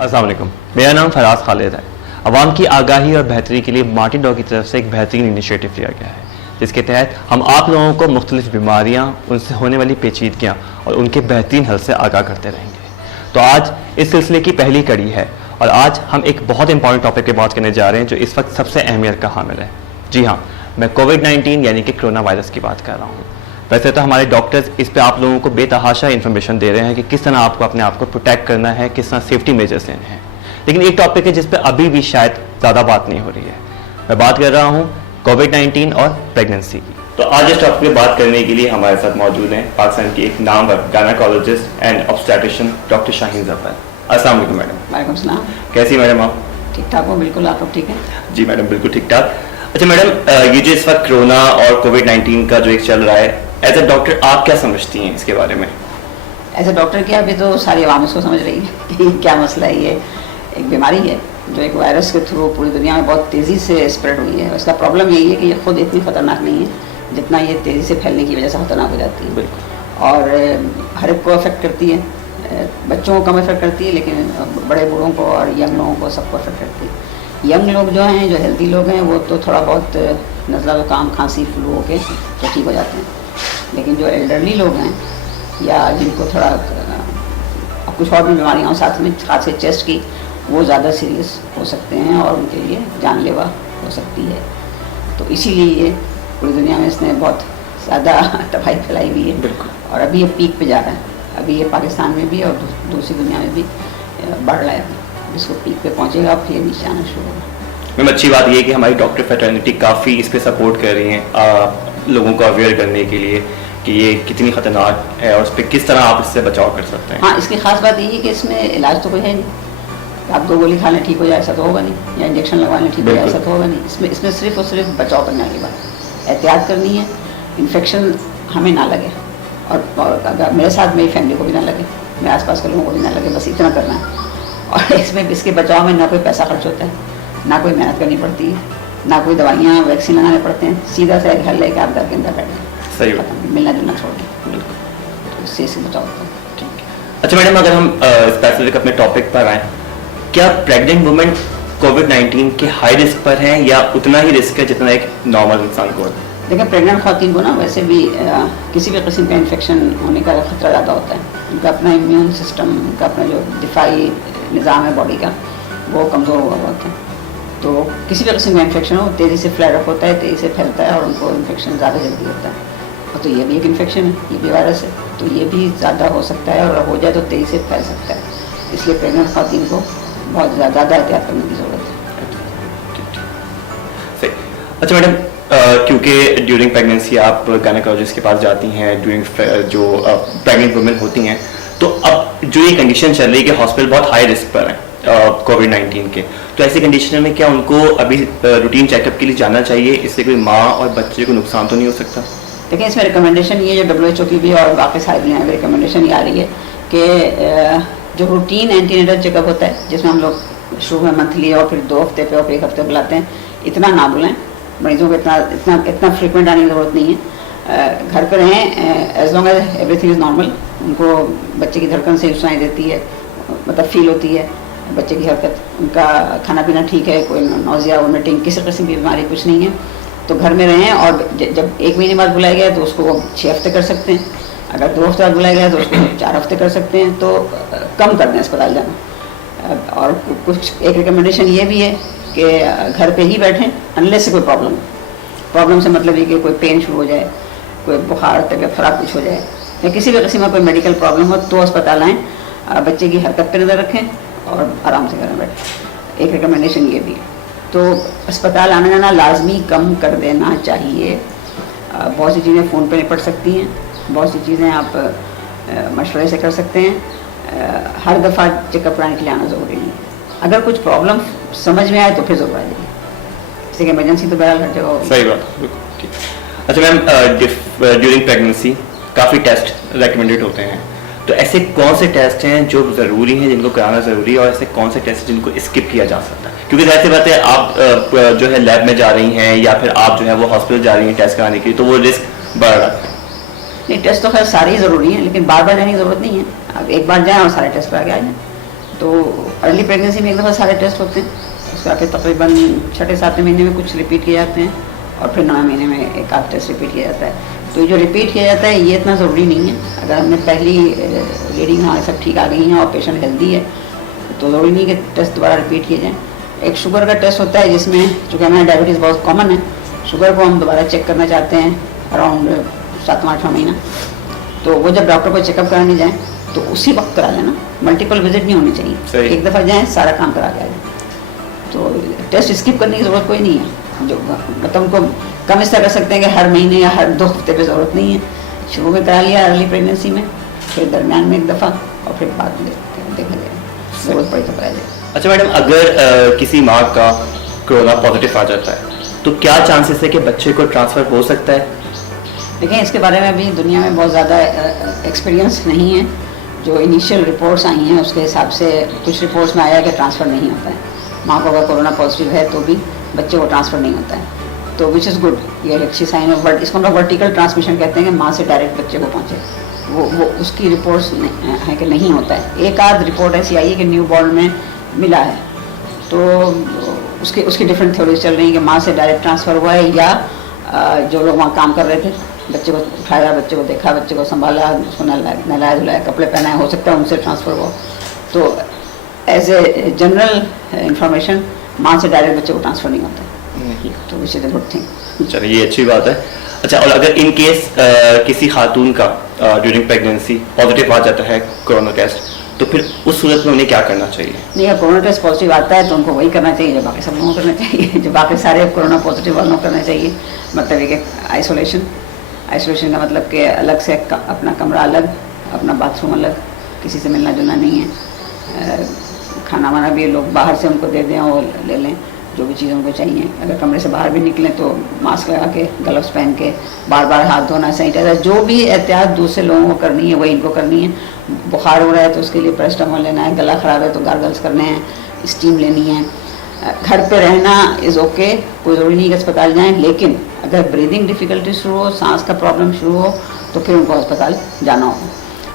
अस्सलाम वालेकुम, मेरा नाम फराज खालिद है। अवाम की आगाही और बेहतरी के लिए मार्टी डॉ की तरफ से एक बेहतरीन इनिशिएटिव लिया गया है, जिसके तहत हम आप लोगों को मुख्तलिफ बीमारियाँ, उनसे होने वाली पेचीदगियाँ और उनके बेहतरीन हल से आगाह करते रहेंगे। तो आज इस सिलसिले की पहली कड़ी है और आज हम एक बहुत इंपॉर्टेंट टॉपिक पर बात करने जा रहे हैं जो इस वक्त सबसे अहमियत का हामिल है। जी हाँ, मैं कोविड-19 यानी कि कोरोना वायरस की बात कर रहा हूँ। वैसे तो हमारे डॉक्टर्स इस पे आप लोगों को बेतहाशा इन्फॉर्मेशन दे रहे हैं कि किस तरह आपको अपने आप को प्रोटेक्ट करना है, किस तरह सेफ्टी मेजर्स लेने हैं, लेकिन एक टॉपिक है जिस पे अभी भी शायद ज़्यादा बात नहीं हो रही है। मैं बात कर रहा हूँ कोविड-19 और प्रेगनेंसी की। तो आज इस टॉपिक पे बात करने के लिए हमारे साथ मौजूद हैं पाकिस्तान की एक Namvar gynaecologist and obstetrician doctor Shaheen Zafar. अस्सलाम वालेकुम मैडम। वालेकुम सलाम। कैसी मैडम आप? ठीक ठाक हो? बिल्कुल, आप लोग ठीक हैं? जी मैडम, बिल्कुल ठीक ठाक। अच्छा मैडम, ये जो इस वक्त कोरोना और कोविड-19 का जो एक चल रहा है, एज ए डॉक्टर आप क्या समझती हैं इसके बारे में? एज ए डॉक्टर क्या, अभी तो सारी आवाम इसको समझ रही है कि क्या मसला है। ये एक बीमारी है जो एक वायरस के थ्रू पूरी दुनिया में बहुत तेज़ी से स्प्रेड हुई है। इसका प्रॉब्लम यही है कि ये खुद इतनी ख़तरनाक नहीं है जितना ये तेज़ी से फैलने की वजह से ख़तरनाक हो जाती है। बिल्कुल। और हर एक को अफेक्ट करती है, बच्चों को कम अफेक्ट करती है, लेकिन बड़े बूढ़ों को और यंग लोगों को सबको अफेक्ट करती है। यंग लोग जो हैं, जो हेल्दी लोग हैं, वो तो थोड़ा बहुत नज़ला ज़ुकाम खांसी फ्लू हो के तो ठीक हो जाते हैं, लेकिन जो एल्डरली लोग हैं या जिनको थोड़ा कुछ और भी बीमारियाँ साथ में, खास से चेस्ट की, वो ज़्यादा सीरियस हो सकते हैं और उनके लिए जानलेवा हो सकती है। तो इसीलिए ये पूरी दुनिया में इसने बहुत ज़्यादा तबाही फैलाई हुई है और अभी ये पीक पे जा रहा है। अभी ये पाकिस्तान में भी और दूसरी दुनिया में भी बढ़ रहा है। जिसको पीक पे पहुँचेगा फिर नीचे आना शुरू होगा। मैम, अच्छी बात ये है कि हमारी डॉक्टर फ्रेटर्निटी काफ़ी इस पे सपोर्ट कर रही हैं लोगों को अवेयर करने के लिए कि ये कितनी ख़तरनाक है और उस पर किस तरह आप इससे बचाव कर सकते हैं। हाँ, इसकी खास बात यही है कि इसमें इलाज तो कोई है नहीं। आप 2 गोली खा लें ठीक हो जाए ऐसा तो होगा नहीं, या इंजेक्शन लगवा लें ठीक हो जाए ऐसा तो होगा नहीं। इसमें सिर्फ और सिर्फ बचाव करने वाली बात, एहतियात करनी है, इन्फेक्शन हमें ना लगे और अगर मेरे साथ मेरी फैमिली को भी ना लगे, मेरे आसपास के लोगों को भी ना लगे, बस इतना करना है। और इसमें इसके बचाव में ना कोई पैसा खर्च होता है, ना कोई मेहनत करनी पड़ती है, ना कोई दवाइयाँ वैक्सीन लगाने पड़ते हैं। सीधा सा एक घर लेके आप घर के अंदर बैठे, सही मिलना जुलना छोड़ दें। बिल्कुल, तो इससे बचाव होता है। ठीक है। अच्छा मैडम, अगर हम स्पेसिफिक अपने टॉपिक पर आएँ, क्या प्रेग्नेंट वुमेन कोविड-19 के हाई रिस्क पर हैं या उतना ही रिस्क है जितना एक नॉर्मल इंसान को है? देखिए, प्रेग्नेंट ख़वातीन को ना वैसे भी किसी भी किस्म का इन्फेक्शन होने का खतरा ज़्यादा होता है। उनका अपना इम्यून सिस्टम, उनका अपना जो दिफाई निज़ाम है बॉडी का, वो कमज़ोर हुआ होता है। तो किसी भी किस्म का इन्फेक्शन हो तेज़ी से फ्लैर अप होता है, तेज़ी से फैलता है और उनको इन्फेक्शन ज़्यादा जल्दी होता है। और तो ये भी एक इन्फेक्शन है, ये भी वायरस है, तो ये भी ज़्यादा हो सकता है और हो जाए तो तेज़ी से फैल सकता है। इसलिए प्रेग्नेंट ख़वातीन को बहुत ज़्यादा एहतियात करने की ज़रूरत है। सही। अच्छा मैडम, क्योंकि ड्यूरिंग प्रेगनेंसी आप गायनेकोलॉजिस्ट के पास जाती हैं, ड्यूरिंग जो प्रेग्नेंट वुमेन होती हैं, तो अब जो ये कंडीशन चल रही है कि हॉस्पिटल बहुत हाई रिस्क पर है कोविड-19 के, तो ऐसी कंडीशन में क्या उनको अभी रूटीन चेकअप के लिए जाना चाहिए? इससे कोई माँ और बच्चे को नुकसान तो नहीं हो सकता? देखिए, इसमें रिकमेंडेशन ये जो WHO की भी और बाकी सारी दुनिया में रिकमेंडेशन ये आ रही है कि जो रूटीन एंटीनेटल चेकअप होता है, जिसमें हम लोग शुरू में मंथली और फिर 2 हफ्ते पे और फिर 1 हफ्ते बुलाते हैं, इतना ना बुलाएं। मरीजों को इतना फ्रीक्वेंट आने की ज़रूरत नहीं है। घर पर रहें as long as everything is normal. उनको बच्चे की धड़कन से सुनाई देती है, मतलब फील होती है बच्चे की हरकत, उनका खाना पीना ठीक है, कोई नौजिया वोमिटिंग किसी किस्म की बीमारी कुछ नहीं है, तो घर में रहें। और जब 1 महीने बाद बुलाया गया तो उसको 6 हफ्ते कर सकते हैं, अगर 2 हफ्ते बाद बुलाया गया तो उसको 4 हफ्ते कर सकते हैं। तो कम कर दें अस्पताल जाना। और कुछ एक रिकमेंडेशन ये भी है कि घर पे ही बैठें अनलेस से कोई प्रॉब्लम से मतलब ये कि कोई पेन शुरू हो जाए, कोई बुखार तबीयत ख़राब कुछ हो जाए या किसी भी किस्म का कोई मेडिकल प्रॉब्लम हो तो अस्पताल आएँ, बच्चे की हरकत पर नज़र रखें और आराम से घर में बैठें। एक रिकमेंडेशन ये भी है। तो अस्पताल आना जाना लाजमी कम कर देना चाहिए। बहुत सी चीज़ें फ़ोन पर निपट सकती हैं, बहुत सी चीज़ें आप मशवरे से कर सकते हैं। हर दफ़ा चेकअप कराने के लिए आना ज़रूरी नहीं है। अगर कुछ प्रॉब्लम समझ में आए तो फिर ज़रूर आ जाइए। जैसे कि इमरजेंसी तो बहरहाल हर जगह होगी। सही बात, बिल्कुल ठीक। अच्छा मैम, ड्यूरिंग प्रेगनेंसी काफ़ी टेस्ट रेकमेंडेड होते हैं, तो ऐसे कौन से टेस्ट हैं जो ज़रूरी हैं, जिनको कराना ज़रूरी है, और ऐसे कौन से टेस्ट जिनको स्किप किया जा सकता है? क्योंकि जाहिर सी बात है आप जो है लैब में जा रही हैं या फिर आप जो है वो हॉस्पिटल जा रही हैं टेस्ट कराने के लिए, तो वो रिस्क बढ़ रहा है। नहीं, टेस्ट तो खैर सारे ही ज़रूरी हैं, लेकिन बार बार जाने की ज़रूरत नहीं है। आप एक बार जाएँ और सारे टेस्ट करा के आ जाएँ। तो अर्ली प्रेगनेंसी में एक दफ़ा सारे टेस्ट होते हैं, उसके बाद फिर तकरीबन 6-7 महीने में कुछ रिपीट किए जाते हैं और फिर 9 महीने में एक आध टेस्ट रिपीट किया जाता है। तो जो रिपीट किया जाता है ये इतना ज़रूरी नहीं है। अगर हमने पहली रीडिंग हमारे सब ठीक आ गई हैं और पेशेंट हेल्दी है तो ज़रूरी नहीं कि टेस्ट दोबारा रिपीट किए जाएँ। एक शुगर का टेस्ट होता है जिसमें चूँकि हमारे डायबिटीज़ बहुत कॉमन है, शुगर को हम दोबारा चेक करना चाहते हैं अराउंड 7वां-8वां महीना। तो वो जब डॉक्टर को चेकअप कराने जाएँ तो उसी वक्त करा लेना, मल्टीपल विजिट नहीं होनी चाहिए। एक दफ़ा जाएँ सारा काम करा के आ जाए। तो टेस्ट स्किप करने की ज़रूरत कोई नहीं है। जो मतलब उनको कम इस तरह कर सकते हैं कि हर महीने या हर 2 हफ्ते पे ज़रूरत नहीं है। शुरू में करा लिया अर्ली प्रेगनेंसी में, फिर दरमियान में एक दफ़ा और फिर बाद में देखा जाए, ज़रूरत पड़ी तो कराया जाए। अच्छा मैडम, अगर किसी माँ का कोरोना पॉजिटिव आ जाता है तो क्या चांसेस है कि बच्चे को ट्रांसफ़र हो सकता है? देखिए, इसके बारे में अभी दुनिया में बहुत ज़्यादा एक्सपीरियंस नहीं है। जो इनिशियल रिपोर्ट्स आई हैं उसके हिसाब से कुछ रिपोर्ट्स में आया है कि ट्रांसफ़र नहीं होता है। माँ को अगर कोरोना पॉजिटिव है तो भी बच्चे को ट्रांसफ़र नहीं होता है, तो विच इज़ गुड। ये अच्छी साइन है। इसको हम लोग वर्टिकल ट्रांसमिशन कहते हैं कि माँ से डायरेक्ट बच्चे को पहुँचे। वो उसकी रिपोर्ट्स है कि नहीं होता है। एक आध रिपोर्ट ऐसी आई है कि न्यू बॉर्न में मिला है, तो उसकी डिफरेंट थ्योरीज चल रही हैं कि माँ से डायरेक्ट ट्रांसफ़र हुआ है या जो लोग वहाँ काम कर रहे थे, बच्चे को उठाया, बच्चे को देखा, बच्चे को संभाला, उसको नहलाया धुलाया, कपड़े पहनाए, हो सकता है उनसे ट्रांसफ़र हुआ। तो एज ए जनरल इंफॉर्मेशन माँ से डायरेक्ट बच्चे को ट्रांसफ़र नहीं होता है, तो which is a good thing. चलिए, ये अच्छी बात है। अच्छा, और अगर इन केस किसी खातून का ड्यूरिंग प्रेगनेंसी पॉजिटिव आ जाता है कोरोना टेस्ट, तो फिर उस सूरत में उन्हें क्या करना चाहिए? नहीं, अगर कोरोना टेस्ट पॉजिटिव आता है तो उनको वही करना चाहिए जो बाकी सब लोगों को करना चाहिए, जो बाकी सारे कोरोना पॉजिटिव वालों को करना चाहिए। मतलब एक आइसोलेशन का मतलब कि अलग से अपना कमरा अलग, अपना बाथरूम अलग, किसी से मिलना जुलना नहीं है। खाना वाना भी लोग बाहर से उनको दे दें और ले लें जो भी चीज़ उनको चाहिए। अगर कमरे से बाहर भी निकलें तो मास्क लगा के, ग्लव्स पहन के, बार बार हाथ धोना, सैनिटाइजर, जो भी एहतियात दूसरे लोगों को करनी है वही इनको करनी है। बुखार हो रहा है तो उसके लिए पैरासिटामोल लेना है, गला ख़राब है तो गार्गल्स करने हैं, स्टीम लेनी है। घर पे रहना इज़ ओके, कोई ज़रूरी नहीं कि अस्पताल जाएँ, लेकिन अगर ब्रीदिंग डिफ़िकल्टी शुरू हो, सांस का प्रॉब्लम शुरू हो तो फिर उनको अस्पताल जाना होगा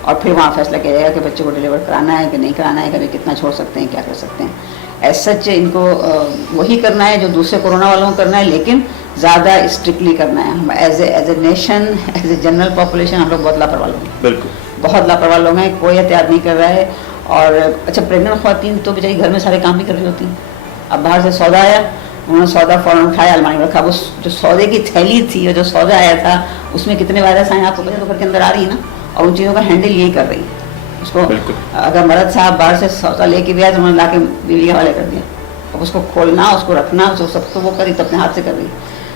और फिर वहाँ फैसला किया जाएगा कि बच्चे को डिलीवर कराना है कि नहीं कराना है, कभी कितना छोड़ सकते हैं, क्या कर सकते हैं। एज सच इनको वही करना है जो दूसरे कोरोना वालों को करना है, लेकिन ज़्यादा स्ट्रिक्टली करना है। हम as a nation, as a general population हम लोग बहुत लापरवाह लोग हैं, बिल्कुल बहुत लापरवाह लोग हैं। कोई एहतियात नहीं कर रहा है। और अच्छा, प्रेग्नेंट ख़वातीन तो बेचारी घर में सारे काम भी कर रही होती हैं। अब बाहर से सौदा आया, उन्होंने सौदा फ़ौरन उठाया, अलमारी में रखा। वो जो सौदे की थैली थी और जो सौदा आया था उसमें कितने वायरस आए आपको पता है, तो घर के अंदर आ रही है ना, और उन चीज़ों का हैंडल यही कर रही है। उसको अगर मर्द साहब बाहर से सौदा लेके भी आए तो उन्होंने ला के बीवी के हवाले कर दिया। अब उसको खोलना, उसको रखना, उसको सब तो वो करी तो अपने हाथ से कर रही।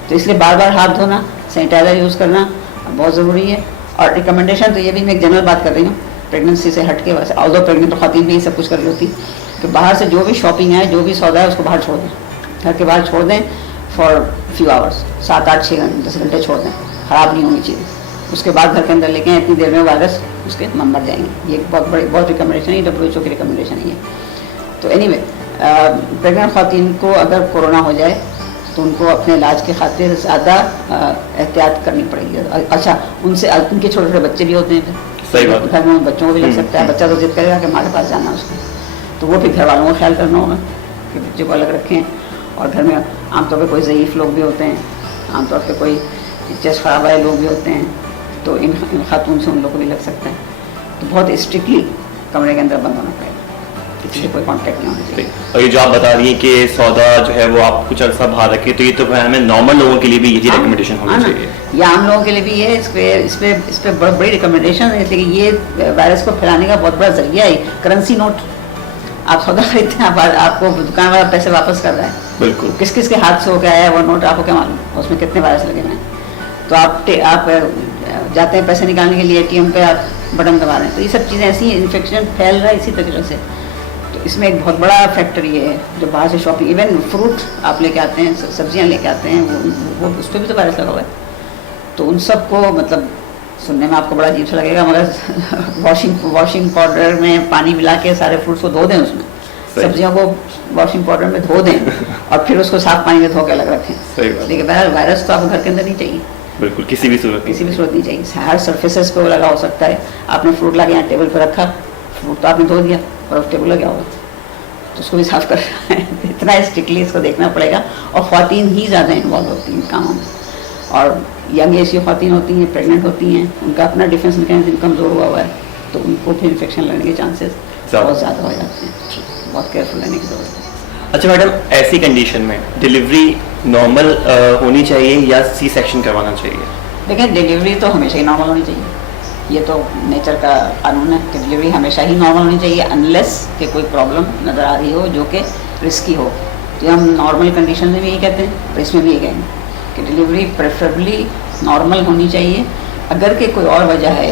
तो इसलिए बार बार हाथ धोना, सैनिटाइजर यूज़ करना बहुत ज़रूरी है। और रिकमेंडेशन तो ये भी मैं एक जनरल बात कर रही हूँ, प्रेगनेंसी से हट के, वैसे ऑल्दो प्रेगनेंट तो ख़वातीन भी सब कुछ कर रही होती, कि बाहर से जो भी शॉपिंग है, जो भी सौदा है, उसको बाहर छोड़ दें, घर के बाहर छोड़ दें फॉर फ्यू आवर्स, 7, 8, 6 घंटे, 10 घंटे छोड़ दें, ख़राब नहीं होनी चाहिए। उसके बाद घर के अंदर लेके इतनी देर में वायरस उसके मर जाएंगे। ये बहुत रिकमेंडेशन है, WHO की रिकमेंडेशन है ये। तो एनीवे, प्रेगनेंट ख़वातीन को अगर कोरोना हो जाए तो उनको अपने इलाज के खातिर ज़्यादा एहतियात करनी पड़ेगी। अच्छा, उनसे उनके छोटे छोटे बच्चे भी होते हैं, सही बात, घर में बच्चों को भी लग सकता है। बच्चा तो जिद करेगा कि माँ के पास जाना उसको, तो वो भी घर वालों को ख्याल करना होगा कि बच्चे को अलग रखें। और घर में आमतौर पर कोई ज़ईफ़ लोग भी होते हैं, आमतौर पर कोई चेस्ट ख़राब वाले लोग भी होते हैं, तो इन खातून से उन लोग को भी लग सकता है। तो बहुत स्ट्रिक्टली कमरे के अंदर बंद होना पड़ेगा, किसी से कोई कांटेक्ट नहीं होना चाहिए। और ये जो आप बता रही हैं कि सौदा जो है वो आप कुछ अर्सा बाहर रखिए, तो ये तो हमें नॉर्मल लोगों के लिए भी यही रिकमेंडेशन होनी चाहिए, या आम लोगों के लिए भी ये इस पे बहुत बड़ी रिकमेंडेशन है, इसलिए ये वायरस को फैलाने का बहुत बड़ा जरिया है। करेंसी नोट, आप सौदा खरीदते हैं, आपको दुकान वाला पैसे वापस कर रहा है, बिल्कुल किस किस के हाथ से हो गया है वो नोट, आपको क्या मालूम उसमें कितने वायरस लगे हुए हैं। तो आप जाते हैं पैसे निकालने के लिए, ATM पे आप बटन दबा रहे हैं, तो ये सब चीज़ें ऐसी, इन्फेक्शन फैल रहा है इसी तरीके से। तो इसमें एक बहुत बड़ा फैक्टर ये है, जो बाहर से शॉपिंग, इवन फ्रूट आप लेके आते हैं, सब्जियां लेके आते हैं, वो उस पर भी तो वायरस लगा हुआ है। तो उन सब को, मतलब सुनने में आपको बड़ा अजीब सा लगेगा, मगर वॉशिंग पाउडर में पानी मिला के सारे फ्रूट्स को धो दें, उसमें सब्जियों को वॉशिंग पाउडर में धो दें और फिर उसको साफ पानी में धो के अलग रखें। देखिए, वायरस तो आपको घर के अंदर नहीं चाहिए, बिल्कुल किसी भी सूरत नहीं चाहिए। हर सर्फेसेस पे वो लगा हो सकता है। आपने फ्रूट ला के यहाँ टेबल पर रखा, फ्रूट तो आपने धो दिया और टेबल लगा होगा, तो उसको भी साफ करना है। इतना स्ट्रिक्टली इसको देखना पड़ेगा, और ख़वातीन ही ज़्यादा इन्वॉल्व होती हैं कामों में, और यंग एज की ख़वातीन होती हैं, प्रेग्नेंट होती हैं, उनका अपना डिफेंस मैकेनिज्म कमज़ोर हुआ हुआ है, तो उनको फिर इन्फेक्शन लगने के चांसेस बहुत ज़्यादा हो जाते हैं। बहुत केयरफुल रहने की ज़रूरत है। अच्छा मैडम, ऐसी कंडीशन में डिलीवरी नॉर्मल होनी चाहिए या सी सेक्शन करवाना चाहिए? देखिए, डिलीवरी तो हमेशा ही नॉर्मल होनी चाहिए, ये तो नेचर का कानून है कि डिलीवरी हमेशा ही नॉर्मल होनी चाहिए, अनलेस कि कोई प्रॉब्लम नज़र आ रही हो जो कि रिस्की हो। तो हम नॉर्मल कंडीशन में भी यही कहते हैं, तो इसमें भी यही कहेंगे कि डिलीवरी प्रेफरेबली नॉर्मल होनी चाहिए। अगर के कोई और वजह है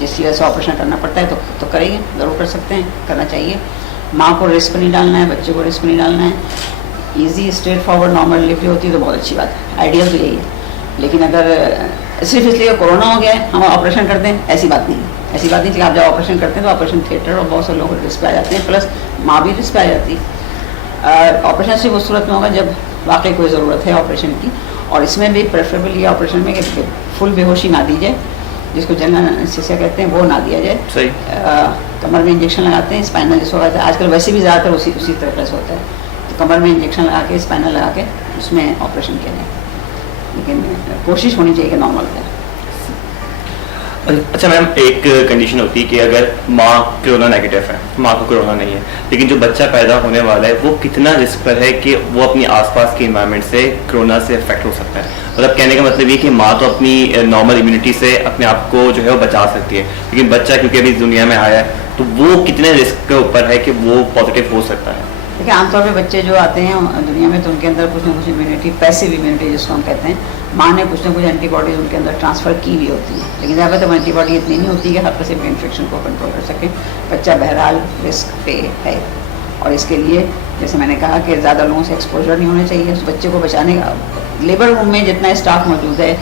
जिसकी वजह से ऑपरेशन करना पड़ता है तो करेंगे, ज़रूर कर सकते हैं, करना चाहिए। माँ को रिस्क नहीं डालना है, बच्चे को रिस्क नहीं डालना है। Easy straight forward normal delivery होती है तो बहुत अच्छी बात है, आइडियल तो यही है। लेकिन अगर सिर्फ इसलिए कोरोना हो गया है हम ऑपरेशन करते हैं, ऐसी बात नहीं है। ऐसी बात नहीं कि आप जब ऑपरेशन करते हैं तो ऑपरेशन थिएटर और बहुत से लोग रिस्क पे आ जाते हैं, प्लस माँ भी रिस्क पे आ जाती है। ऑपरेशन सिर्फ उस सूरत में होगा जब वाकई कोई ज़रूरत है ऑपरेशन की, और इसमें भी प्रेफरेबल ये ऑपरेशन में कि फुल बेहोशी ना दी जाए, जिसको जनरल एनेस्थीसिया कहते हैं, वो ना दिया जाए। सही। कमर में इंजेक्शन लगाते हैं, स्पाइनल जिसको कहते हैं, आजकल वैसे भी ज़्यादातर उसी तरह से होता है, तो कमर में इंजेक्शन लगा के, स्पाइनल लगा के उसमें ऑपरेशन किया जाए, लेकिन कोशिश होनी चाहिए कि नॉर्मल है। अच्छा मैम, एक कंडीशन होती है कि अगर माँ कोरोना नेगेटिव है, माँ को कोरोना नहीं है, लेकिन जो बच्चा पैदा होने वाला है वो कितना रिस्क पर है कि वो अपनी आसपास के इन्वायरमेंट से कोरोना से अफेक्ट हो सकता है? मतलब कहने का मतलब ये कि माँ तो अपनी नॉर्मल इम्यूनिटी से अपने आप को जो है वो बचा सकती है, लेकिन बच्चा क्योंकि अभी दुनिया में आया है तो वो कितने रिस्क के ऊपर है कि वो पॉजिटिव हो सकता है? देखिए, आमतौर पे बच्चे जो आते हैं दुनिया में तो उनके अंदर कुछ ना कुछ इम्यूनिटी, पैसिव इम्यूनिटी जिसको हम कहते हैं, माँ ने कुछ ना कुछ एंटीबॉडीज उनके अंदर ट्रांसफ़र की हुई होती है, लेकिन ज़्यादातर वो एंटीबॉडी इतनी नहीं होती कि हर किसी भी इन्फेक्शन को कंट्रोल कर सके। बच्चा बहरहाल रिस्क पे है, और इसके लिए जैसे मैंने कहा कि ज़्यादा लोगों से एक्सपोजर नहीं होना चाहिए। उस बच्चे को बचाने का लेबर रूम में जितना स्टाफ मौजूद है,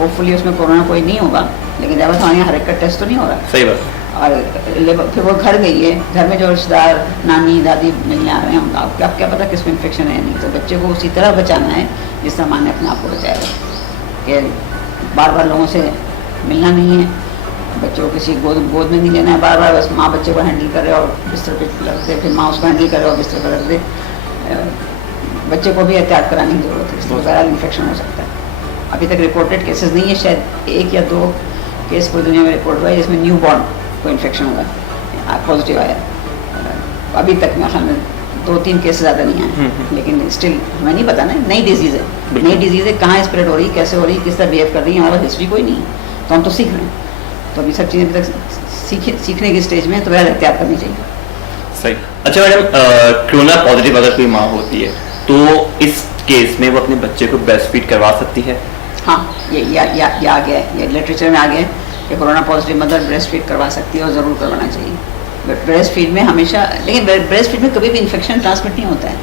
होपफुली उसमें कोरोना कोई नहीं होगा, लेकिन ज़्यादा हमारे यहाँ हर एक का टेस्ट तो नहीं हो रहा। सही बात। और फिर वो घर गई है, घर में जो रिश्तेदार नानी दादी मिलने आ रहे हैं, उनका आपको क्या पता किसमें इन्फेक्शन है नहीं, तो बच्चे को उसी तरह बचाना है जिस तरह माँ ने अपने आप को बचाया कि बार बार लोगों से मिलना नहीं है, बच्चे को किसी गोद में नहीं लेना है, बार बार बस माँ बच्चे को हैंडल करे और बिस्तर पे रख दे, फिर माँ उसको हैंडल करे और बिस्तर पर रख दे। बच्चे को भी एहतियात कराने की ज़रूरत है, इसमें वायरल इन्फेक्शन हो सकता है। अभी तक रिपोर्टेड केसेस नहीं है, शायद 1 या 2 केस पूरी दुनिया में रिपोर्ट हुआ है जिसमें न्यू बॉर्न को इन्फेक्शन हुआ, पॉजिटिव आया। अभी तक मेरे ख्याल में 2-3 केस ज़्यादा नहीं आए, लेकिन स्टिल हमें नहीं पता ना, नई डिजीज़ है, नई डिजीज़ है, कहाँ स्प्रेड हो रही है, कैसे हो रही है, किस तरह बिहेव कर रही है, हमारा हिस्ट्री कोई नहीं है, तो हम तो सीख रहे हैं। तो अभी सब चीज़ें अभी तक सीखने की स्टेज में, तो वह एहतियात करनी चाहिए। सही। अच्छा मैडम, कोरोना पॉजिटिव अगर कोई माँ होती है तो इस केस में वो अपने बच्चे को ब्रेस्ट फीड करवा सकती है? हाँ, ये आ गया है, ये लिटरेचर में आ गया है कि corona positive mother breast feed करवा सकती है, और ज़रूर करवाना चाहिए। ब्रेस्ट फीड में हमेशा, लेकिन ब्रेस्ट फीड में कभी भी इन्फेक्शन ट्रांसमिट नहीं होता है,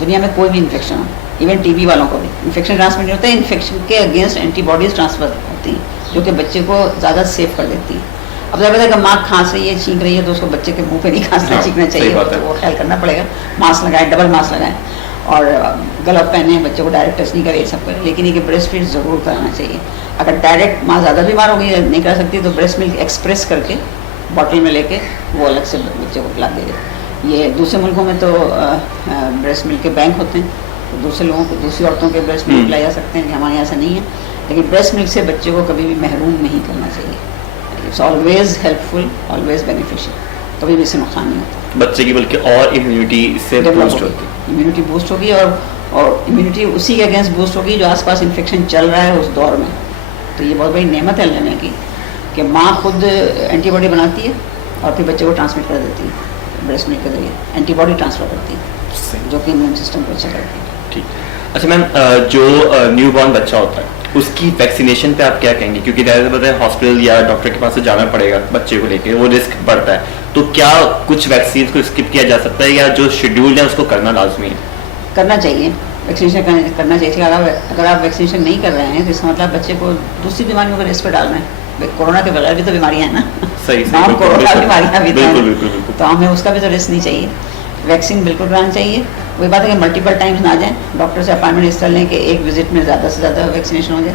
दुनिया में कोई भी इन्फेक्शन हो, इवन टीबी वालों को भी इन्फेक्शन ट्रांसमिट नहीं होता है। इन्फेक्शन के अगेंस्ट एंटीबॉडीज ट्रांसफर होती हैं जो कि बच्चे को ज़्यादा सेफ कर देती है। अब ज़्यादा अगर माँ खांस रही है, छींक रही है, तो उसको बच्चे के मुंह पे नहीं खांसना छींकना चाहिए, तो वो ख्याल करना पड़ेगा। मास्क लगाए, डबल मास्क लगाए, और ग्लव पहने, बच्चे को डायरेक्ट टच नहीं करे, ये सब करे, लेकिन ये कि ब्रेस्ट फीड ज़रूर कराना चाहिए। अगर डायरेक्ट माँ ज़्यादा बीमार हो गई नहीं कर सकती तो ब्रेस्ट मिल्क एक्सप्रेस करके बॉटल में लेके वो अलग से बच्चे को पिला दे। ये दूसरे मुल्कों में तो ब्रेस्ट मिल्क के बैंक होते हैं, तो दूसरे लोगों को, दूसरी औरतों के ब्रेस्ट मिल्क पिलाया जा सकते हैं, कि हमारे यहाँ ऐसा नहीं है। लेकिन ब्रेस्ट मिल्क से बच्चे को कभी भी महरूम नहीं करना चाहिए। It's always helpful, always beneficial, कभी भी इससे नुकसान नहीं होता बच्चे की, बल्कि और इम्यूनिटी इससे बूस्ट होती है। इम्यूनिटी बूस्ट होगी, और इम्यूनिटी उसी के अगेंस्ट बूस्ट होगी जो आसपास इन्फेक्शन चल रहा है उस दौर में। तो ये बहुत बड़ी नेमत है लेने की कि माँ खुद एंटीबॉडी बनाती है और फिर बच्चे को ट्रांसमिट कर देती है, ब्रेस्ट मिल्क के जरिए एंटीबॉडी ट्रांसफ़र करती है, जो कि इम्यून सिस्टम को अच्छा करती है। ठीक। अच्छा मैम, जो न्यू बॉर्न बच्चा होता है उसकी वैक्सीनेशन पे आप क्या कहेंगे? क्योंकि ज़्यादा पता है हॉस्पिटल या डॉक्टर के पास से जाना पड़ेगा बच्चे को लेके, वो रिस्क बढ़ता है, तो क्या कुछ वैक्सीन को स्किप किया जा सकता है या जो शेड्यूल है उसको करना लाजमी है? करना चाहिए, वैक्सीनेशन करना चाहिए। अगर आप वैक्सीनेशन नहीं कर रहे हैं तो इसका मतलब बच्चे को दूसरी बीमारियों का रिस्क पर डाल रहे हैं। कोरोना के बगैर भी तो बीमारियाँ हैं ना, सही कोरोना बीमारियाँ भी बिल्कुल, तो हमें उसका भी तो रिस्क नहीं चाहिए। वैक्सीन बिल्कुल कराना चाहिए। वही बात है कि मल्टीपल टाइम्स ना जाएं, डॉक्टर से अपॉइंटमेंट इस तरह लें कि एक विजिट में ज़्यादा से ज़्यादा वैक्सीनेशन हो जाए,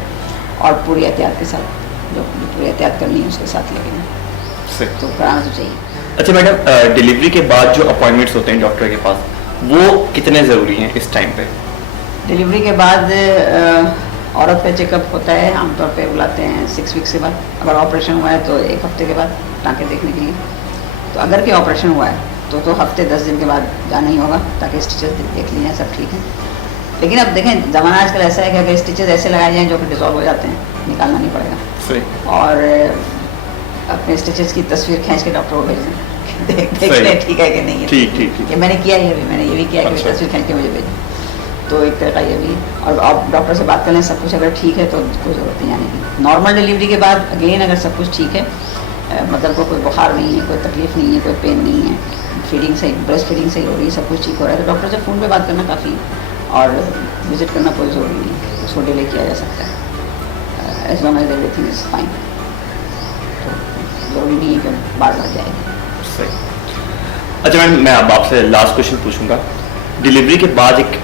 और पूरी एहतियात के साथ, जो पूरी एहतियात करनी है उसके साथ, लेकिन तो कराना तो चाहिए। अच्छा मैडम, डिलीवरी के बाद जो अपॉइंटमेंट्स होते हैं डॉक्टर के पास, वो कितने ज़रूरी हैं इस टाइम पे? डिलीवरी के बाद औरत का चेकअप होता है, आमतौर पे बुलाते हैं 6 वीक्स के बाद। अगर ऑपरेशन हुआ है तो 1 हफ्ते के बाद टाँके देखने के लिए। तो अगर कि ऑपरेशन हुआ है तो हफ्ते 10 दिन के बाद जाना ही होगा, ताकि स्टिचेस देख लिए सब ठीक है। लेकिन अब देखें, ज़माना आजकल ऐसा है कि अगर स्टिचेस ऐसे लगाए जाएँ जो कि डिसॉल्व हो जाते हैं, निकालना नहीं पड़ेगा। सही। और अपने स्टिचेस की तस्वीर खींच के डॉक्टर को भेज दें, देख ले ठीक है कि नहीं है। ठीक। ये मैंने किया है, मैंने ये भी किया कि तस्वीर खींच के मुझे भेजें। तो एक तरह का ये भी, और आप डॉक्टर से बात कर लें, सब कुछ अगर ठीक है तो कोई ज़रूरत नहीं आने की। नॉर्मल डिलीवरी के बाद अगेन अगर सब कुछ ठीक है, मतलब कोई बुखार नहीं है, कोई तकलीफ नहीं है, कोई पेन नहीं है, फीडिंग सही, ब्रेस्ट फीडिंग सही हो रही है, सब कुछ ठीक हो रहा है, तो डॉक्टर से फ़ोन पे बात करना काफ़ी, और विजिट करना कोई ज़रूरी नहीं है, उसको डिले किया जा सकता है as long as everything is fine. तो ज़रूरी नहीं है कि बार बार जाएगी। सही। अच्छा मैम, मैं अब आपसे लास्ट क्वेश्चन पूछूंगा। डिलीवरी के बाद एक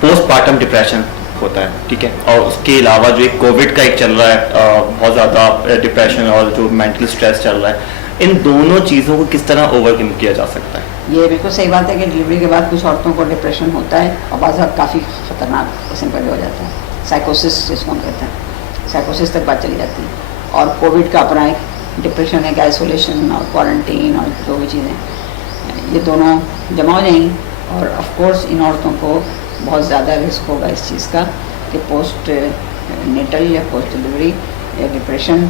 पोस्टमार्टम डिप्रेशन होता है, ठीक है, और उसके अलावा जो एक कोविड का एक चल रहा है, बहुत ज़्यादा डिप्रेशन और जो मेंटल स्ट्रेस चल रहा है, इन दोनों चीज़ों को किस तरह ओवरकम किया जा सकता है? ये बिल्कुल सही बात है कि डिलीवरी के बाद कुछ औरतों को डिप्रेशन होता है, और बाज़ काफ़ी ख़तरनाक किस्म का भी हो जाता है, साइकोसिस जिसको हम कहते हैं, साइकोसिस तक बात चली जाती है। और कोविड का अपना एक डिप्रेशन है कि आइसोलेशन और क्वारंटीन और जो भी चीज़ें, ये दोनों जमा हो जाएंगी, और ऑफ कोर्स इन औरतों को बहुत ज़्यादा रिस्क होगा इस चीज़ का कि पोस्ट नेटल या पोस्ट डिलीवरी या डिप्रेशन,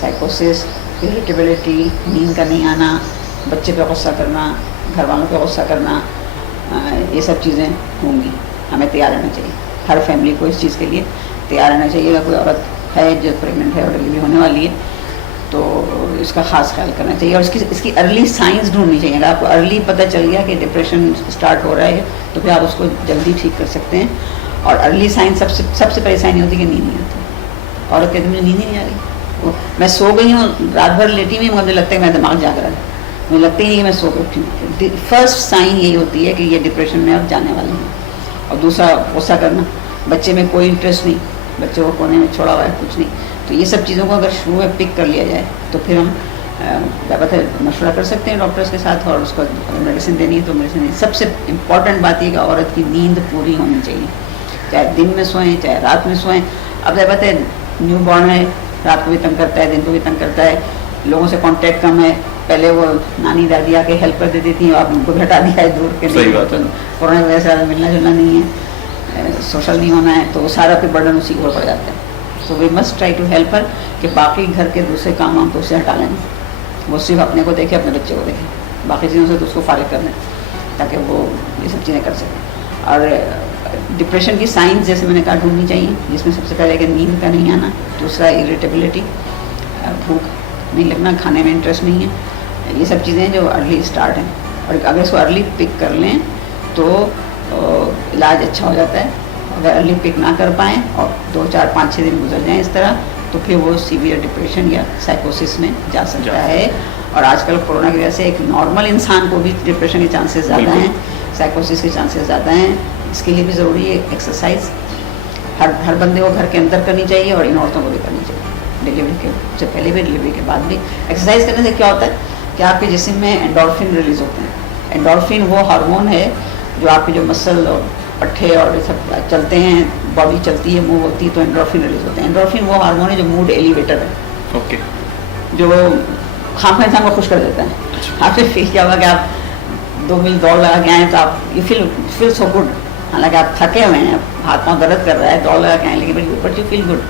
साइकोसिस, इरिटेबिलिटी, नींद का नहीं आना, बच्चे पे गुस्सा करना, घर वालों पे गुस्सा करना, ये सब चीज़ें होंगी। हमें तैयार रहना चाहिए, हर फैमिली को इस चीज़ के लिए तैयार रहना चाहिए। अगर कोई औरत है जो प्रेग्नेंट है और डिलीवरी होने वाली है, तो इसका ख़ास ख्याल करना चाहिए, और इसकी अर्ली साइंस ढूंढनी चाहिए। अगर आपको अर्ली पता चल गया कि डिप्रेशन स्टार्ट हो रहा है, तो फिर आप उसको जल्दी ठीक कर सकते हैं। और अर्ली साइंस सबसे पहली साइन होती है कि नींद नहीं आती। औरत कहती है मुझे नींद ही नहीं आ रही, मैं सो गई हूँ, रात भर लेटी हुई, मुझे लगता है कि मेरा दिमाग जाग रहा है, मुझे लगता ही नहीं कि मैं सो के उठी हूँ। फर्स्ट साइन यही होती है कि ये डिप्रेशन में आप जाने वाले हैं। और दूसरा, गुस्सा करना, बच्चे में कोई इंटरेस्ट नहीं, बच्चे को कोने में छोड़ा हुआ है, कुछ नहीं। तो ये सब चीज़ों को अगर शुरू में पिक कर लिया जाए, तो फिर हम क्या पता है मशवरा कर सकते हैं डॉक्टर्स के साथ, और उसको अगर मेडिसिन देनी है तो मेडिसिन देनी। सबसे इम्पॉर्टेंट बात ये कि औरत की नींद पूरी होनी चाहिए, चाहे दिन में सोएं चाहे रात में सोएं। अब क्या पता है न्यू बॉर्न है, रात को भी तंग करता है, दिन को भी तंग करता है, लोगों से कांटेक्ट कम है। पहले वो नानी दादी आके हेल्प कर देती थी, अब उनको भी हटा दिया है दूर के लिए, कोरोना की वजह से मिलना जुलना नहीं है, सोशल नहीं होना है, तो वो सारा फिर बर्डन उसी के ऊपर पड़ जाता है। So we must try to help her कि बाकी घर के दूसरे काम हम तो उससे हटा लें, वो सिर्फ अपने को देखे, अपने बच्चे को देखे, बाकी चीज़ों से तो उसको फारिग कर लें, ताकि वो ये सब चीज़ें कर सकें। और डिप्रेशन की साइंस जैसे मैंने कहा ढूंढनी चाहिए, जिसमें सबसे पहले कि नींद का नहीं आना, दूसरा इरिटेबिलिटी, भूख नहीं लगना, खाने में इंटरेस्ट नहीं है, ये सब चीज़ें जो अर्ली स्टार्ट हैं। और अगर इसको अर्ली पिक कर लें तो इलाज अच्छा हो जाता है। अगर अर्ली पिक ना कर पाएँ और 2, 4, 5, 6 दिन गुजर जाएँ इस तरह, तो फिर वो सीवियर डिप्रेशन या साइकोसिस में जा सकता है। और आजकल कोरोना की वजह से एक नॉर्मल इंसान को भी डिप्रेशन के चांसेस ज़्यादा हैं, साइकोसिस के चांसेस ज़्यादा हैं। इसके लिए भी ज़रूरी है एक्सरसाइज, हर बंदे को घर के अंदर करनी चाहिए, और इन औरतों को भी करनी चाहिए, डिलीवरी के से पहले भी, डिलीवरी के बाद भी। एक्सरसाइज करने से क्या होता है कि आपके जिस्म में एंडोर्फिन रिलीज़ होते हैं। एंडोर्फिन वो हार्मोन है जो आपके जो मसल और पट्टे और ये सब चलते हैं, बॉडी चलती है, मूव होती है, तो एंडोर्फिन रिलीज होते हैं। एंडोर्फिन वो हार्मोन है जो मूड एलिवेटर है, ओके, जो खाम इंसान को खुश कर देता है। आपसे फील क्या होगा कि आप 2 मील दौड़ लगा के आए, तो आप यू फील सो गुड, हालांकि आप थके हुए हैं, हाथ पाँव दर्द कर रहा है, दौड़ लगा के आए, लेकिन बट यू फील गुड।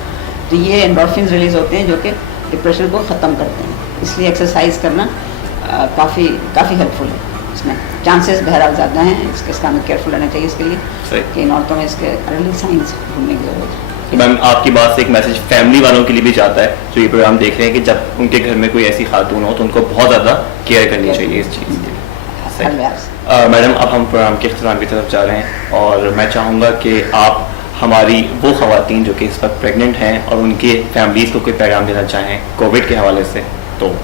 तो ये एंडोर्फिन रिलीज होते हैं जो कि डिप्रेशन को ख़त्म करते हैं। इसलिए एक्सरसाइज करना काफ़ी हेल्पफुल है। इसमें चांसेस बहरहाल ज़्यादा हैं, इसका हमें केयरफुल रहना चाहिए इसके लिए कि इन औरतों में इसके अर्ली साइंस ढूंढने की ज़रूरत है। मैम, आपकी बात से एक मैसेज फैमिली वालों के लिए भी जाता है जो ये प्रोग्राम देख रहे हैं कि जब उनके घर में कोई ऐसी खातून हो तो उनको बहुत ज़्यादा केयर करनी चाहिए इस चीज़ के लिए। मैडम, अब हम प्रोग्राम के इख्तिताम की तरफ जा रहे हैं, और मैं चाहूँगा कि आप हमारी वो ख़वातीन जो कि इस वक्त प्रेगनेंट हैं और उनके फैमिलीज़ को कोई पैगाम देना चाहें कोविड के हवाले से, तो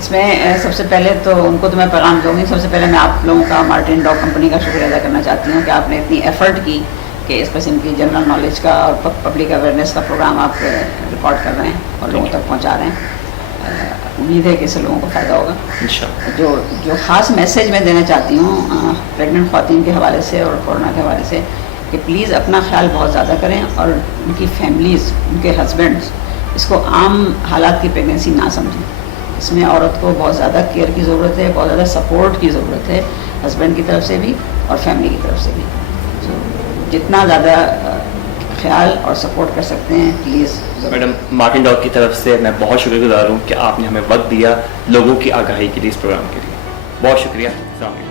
इसमें सबसे पहले तो उनको तो मैं पैगाम दूँगी। सबसे पहले मैं आप लोगों का, मार्टिन डॉग कंपनी का शुक्रिया अदा करना चाहती हूँ कि आपने इतनी एफ़र्ट की कि इस किस्म की जनरल नॉलेज का और पब्लिक अवेयरनेस का प्रोग्राम आप रिकॉर्ड कर रहे हैं और लोगों तक पहुँचा रहे हैं। उम्मीद है कि इससे लोगों को फ़ायदा होगा। इंशाअल्लाह। जो ख़ास मैसेज मैं देना चाहती हूँ प्रेग्नेंट ख़वातीन के हवाले से और कोरोना के हवाले से, कि प्लीज़ अपना ख्याल बहुत ज़्यादा करें और उनकी फैमिलीज़, उनके हस्बैंड्स इसको आम हालात की प्रेगनेंसी ना समझें। इसमें औरत को बहुत ज़्यादा केयर की ज़रूरत है, बहुत ज़्यादा सपोर्ट की ज़रूरत है, हस्बैंड की तरफ से भी और फैमिली की तरफ से भी। तो जितना ज़्यादा ख्याल और सपोर्ट कर सकते हैं प्लीज़। मैडम, मार्टिन डॉग की तरफ से मैं बहुत शुक्रगुजार हूँ कि आपने हमें वक्त दिया लोगों की आगाही के लिए, इस प्रोग्राम के लिए। बहुत शुक्रिया। अस्सलाम वालेकुम।